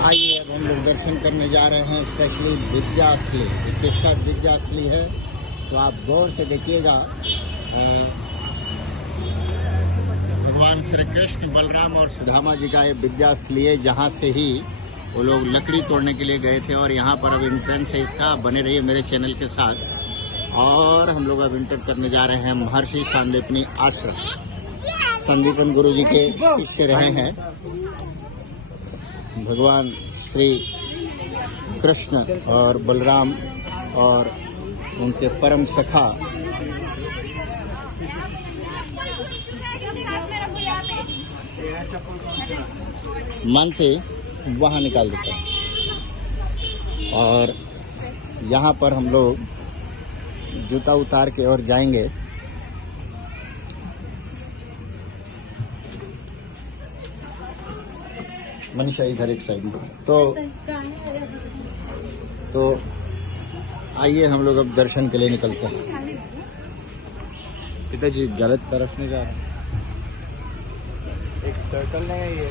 आइए अब हम लोग दर्शन करने जा रहे हैं स्पेशली विद्यास्थली। किसका विद्यास्थली है तो आप गौर से देखिएगा। भगवान श्री कृष्ण, बलराम और सुदामा जी का ये विद्यास्थली है, जहाँ से ही वो लोग लकड़ी तोड़ने के लिए गए थे। और यहाँ पर अब एंट्रेंस है इसका। बने रहिए मेरे चैनल के साथ। और हम लोग अब इंटर करने जा रहे हैं महर्षि सांदीपनी आश्रम। संदीपन गुरु जी के शिष्य रहे हैं भगवान श्री कृष्ण और बलराम और उनके परम सखा मन से वहाँ निकाल देते हैं। और यहाँ पर हम लोग जूता उतार के और जाएंगे। मनीषा इधर एक साइड में। तो आइए हम लोग अब दर्शन के लिए निकलते हैं। पिताजी गलत तरफ नहीं जा रहा, एक सर्कल नहीं है ये।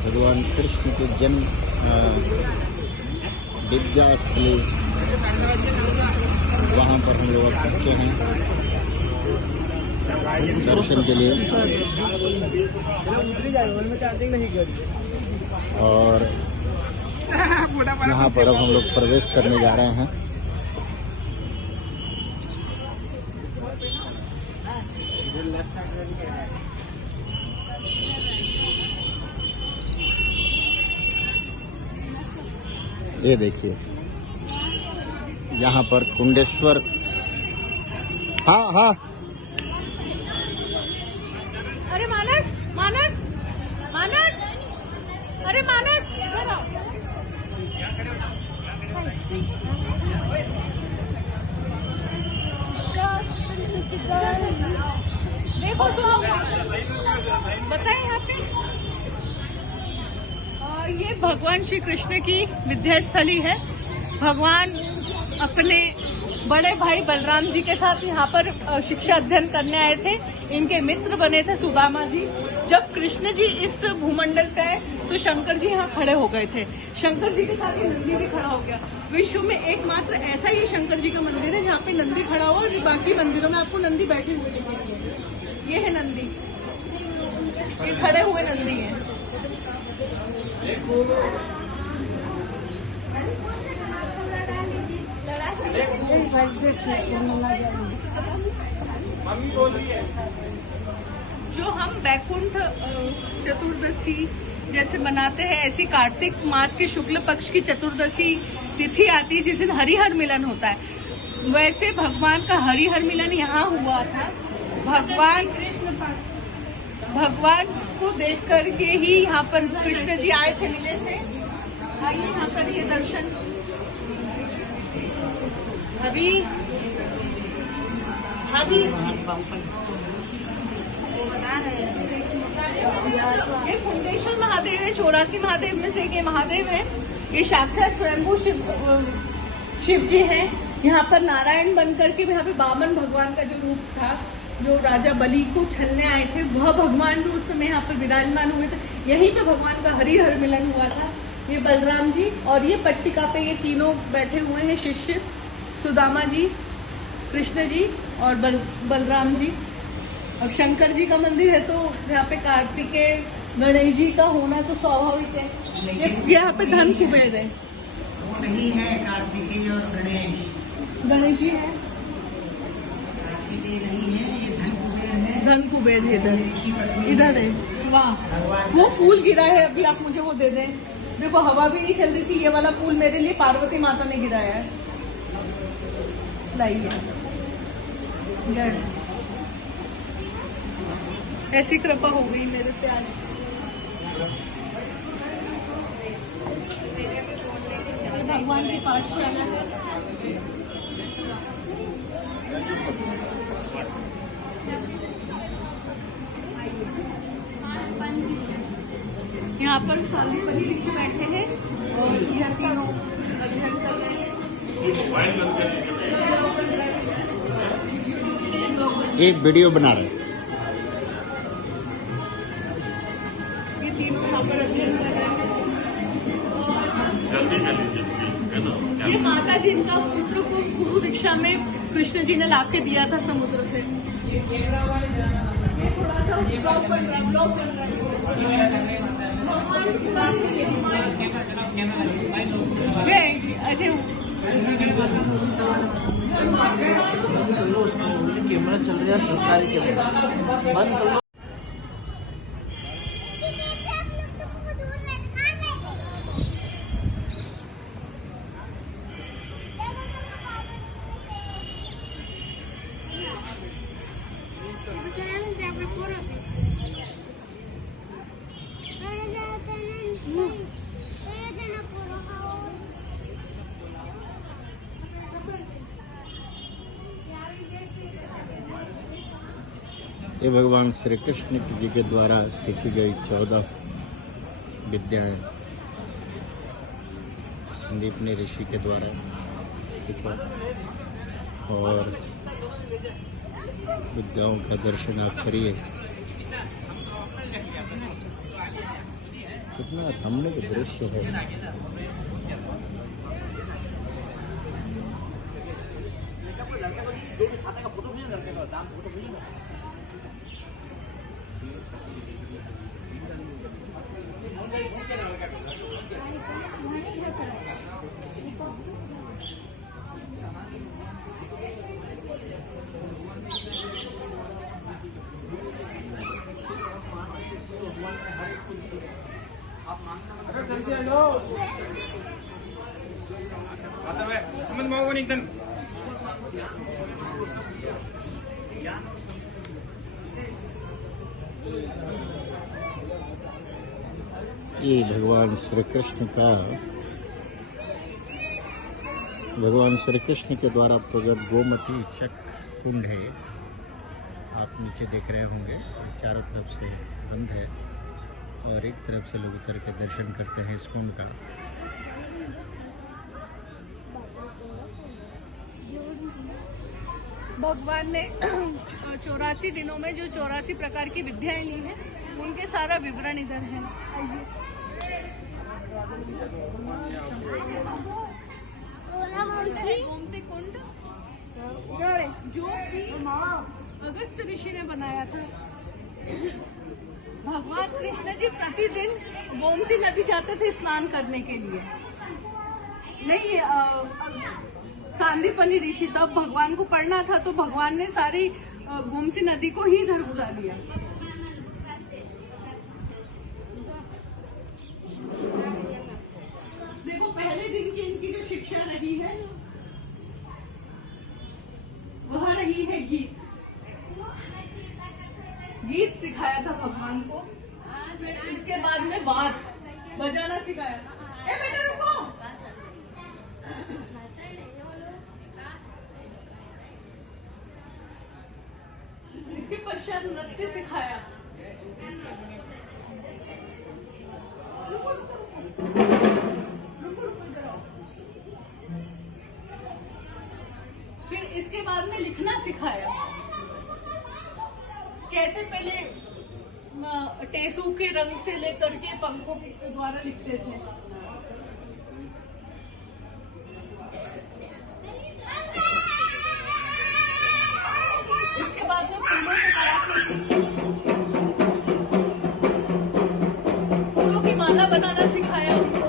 भगवान कृष्ण के जन्म विद्यास्थली, वहाँ पर हम लोग पहुँचे हैं दर्शन के लिए। और यहाँ पर अब हम लोग प्रवेश करने जा रहे हैं। ये देखिए यहाँ पर कुंडेश्वर। हाँ हाँ, अरे मानस मानस मानस, अरे मानस देखो, सुनो बताए यहाँ पे। ये भगवान श्री कृष्ण की विद्यास्थली है। भगवान अपने बड़े भाई बलराम जी के साथ यहाँ पर शिक्षा अध्ययन करने आए थे। इनके मित्र बने थे सुदामा जी। जब कृष्ण जी इस भूमंडल पे आए तो शंकर जी यहाँ खड़े हो गए थे। शंकर जी के साथ ये नंदी भी खड़ा हो गया। विश्व में एकमात्र ऐसा ही शंकर जी का मंदिर है जहाँ पे नंदी खड़ा हुआ, और बाकी मंदिरों में आपको नंदी बैठे हुए दिखेंगे। ये है नंदी, ये खड़े हुए नंदी है। जो हम बैकुंठ चतुर्दशी जैसे मनाते हैं, ऐसी कार्तिक मास के शुक्ल पक्ष की चतुर्दशी तिथि आती है जिस दिन हरिहर मिलन होता है। वैसे भगवान का हरिहर मिलन यहाँ हुआ था। भगवान को देख करके ही यहाँ पर कृष्ण जी आए थे, मिले थे। आइए यहाँ पर ये दर्शन। अभी ये कुंडेश्वर महादेव है। 84 महादेव में से एक ये महादेव है। ये साक्षात स्वयंभू शिव जी हैं। यहाँ पर नारायण बनकर के यहाँ पे वामन भगवान का जो रूप था, जो राजा बलि को छलने आए थे, वह भगवान भी उस समय यहाँ पर विराजमान हुए थे। यहीं पे भगवान का हरिहर मिलन हुआ था। ये बलराम जी और ये पट्टिका पे ये तीनों बैठे हुए हैं शिष्य, सुदामा जी, कृष्ण जी और बलराम जी। अब शंकर जी का मंदिर है तो यहाँ पे कार्तिकेय गणेश जी का होना तो स्वाभाविक है। यहाँ पे धन कुबेर है। वो नहीं है कार्तिकेय और गणेश जी है। धन कुबेर इधर है। वाह, वो फूल गिरा है अभी, आप मुझे वो दे दें। देखो हवा भी नहीं चल रही थी। ये वाला फूल मेरे लिए पार्वती माता ने गिराया है। लाइए, ऐसी कृपा हो गई मेरे पे आज। भगवान की पाठशाला है। यहाँ पर साधु पंडित जी बैठे हैं और एक वीडियो बना रहे हैं। ये तीनों यहाँ पर अध्ययन कर रहे हैं। ये माता जी इनका पुत्र को गुरु दीक्षा में कृष्ण जी ने लाके दिया था समुद्र से। ये थोड़ा सा ब्लॉग बन रहा है। कैमरा चल रहा है, सरकारी कैमरा बंद कर लो। ये भगवान श्री कृष्ण जी के द्वारा सीखी गई 14 विद्याएं संदीप ने ऋषि के द्वारा सीखा और विद्याओं का दर्शन आप करिए। कितना सामने का दृश्य है। ये भगवान श्री कृष्ण के द्वारा प्रकट गोमती चक्र कुंड है। आप नीचे देख रहे होंगे, चारों तरफ से बंद है और एक तरफ से लोग उतर के दर्शन करते हैं इस कुंड का। भगवान ने 84 दिनों में जो 84 प्रकार की विद्याएं ली हैं, उनके सारा विवरण इधर है। गोमती कुंड जो कि अगस्त ऋषि ने बनाया था। भगवान कृष्ण जी प्रतिदिन गोमती नदी जाते थे स्नान करने के लिए। नहीं, सांदीपनी ऋषि तब भगवान को पढ़ना था, तो भगवान ने सारी गोमती नदी को ही इधर बुला लिया। देखो, पहले दिन की इनकी जो शिक्षा रही है वह रही है गीत सिखाया था भगवान को। फिर इसके बाद में वाद बजाना सिखाया। ए बेटा रुको। इसके पश्चात नृत्य सिखाया। फिर इसके बाद में लिखना सिखाया। कैसे पहले टेसू के रंग से लेकर के पंखों के द्वारा लिखते थे। इसके बाद में फूलों से फूलों की माला बनाना सिखाया उनको।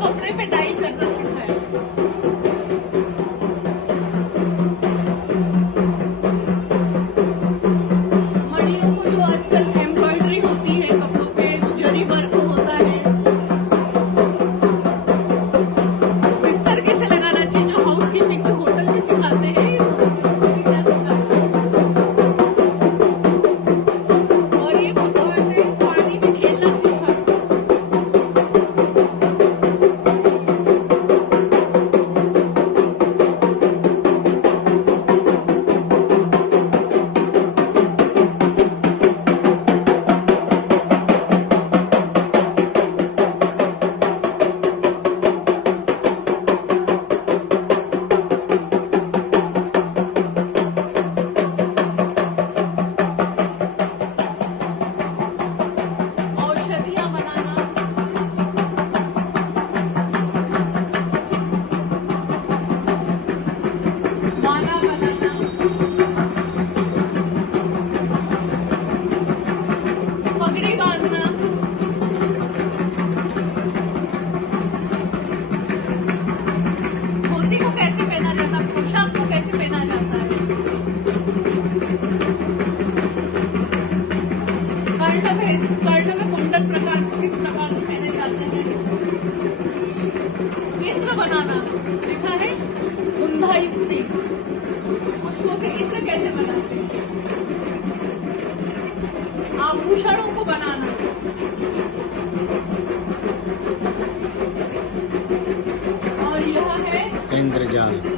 कपड़े पे डाई करना सिखाया। मणियों को जो आजकल एम्ब्रॉयडरी होती है कपड़ों पे, जरी वर्क होता है, बिस्तर कैसे लगाना चाहिए, जो हाउस कीपिंग में होटल में सिखाते हैं। और ये भगवान ने पानी में खेलना सीखा। आभूषणों को बनाना। और यह है इंद्रजाल।